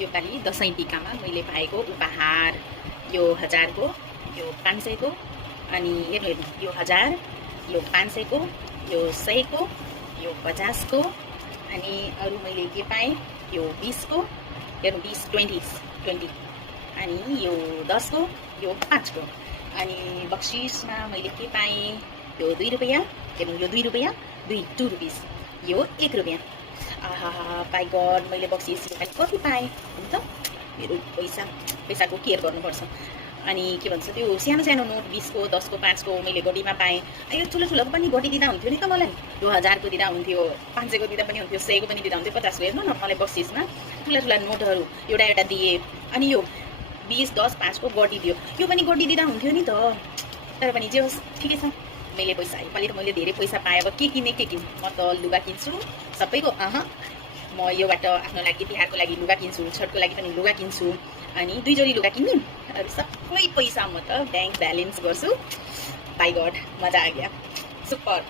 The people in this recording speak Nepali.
योपालि दसैँ टिकामा मैले पाएको उपहार यो 1000 को, यो 500 को, अनि हेर्नु हेर्नु यो 1000, यो 500 को, यो 100 को, यो 50 को, अनि अरू मैले के पाएँ यो 20 को, हेर्नु 20 अनि यो 10 को, यो 5 को, अनि बक्सिसमा मैले के पाएँ यो 2 रुपैयाँ, हेर्नु यो 2 रुपैयाँ, 2 रुपिस, यो 1 रुपैयाँ। आहा बाई गड मैले बक्सिस योपालि कति पाएँ त। मेरो पैसाको केयर गर्नुपर्छ। अनि के भन्छ त्यो सानो सानो नोट 20 को, 10 को, 5 को मैले गोडीमा पाएँ। यो ठुलो पनि गोडी दिँदा हुन्थ्यो नि त मलाई। यो 1000 को दिँदा हुन्थ्यो, 500 को दिँदा पनि हुन्थ्यो, 100 को पनि दिँदा हुन्थ्यो, 50 को। हेर्नु न मलाई बक्सिसमा ठुला नोटहरू एउटा दिए। अनि यो 20, 10, 5 को गोडी दियो। यो पनि गोडी दिँदा हुन्थ्यो नि त। तर पनि जे होस् ठिकै छ। मैले पैसा योपालि त मैले धेरै पैसा पाएँ। अब के किने म त लुगा किन्छु सबैको। म योबाट आफ्नो लागि तिहारको लागि लुगा किन्छु, छठको लागि पनि लुगा किन्छु, अनि 2 जोडी लुगा किन्नु। अरू सबै पैसा म त ब्याङ्क ब्यालेन्स गर्छु। बाई गड मजा आ गया, सुपर।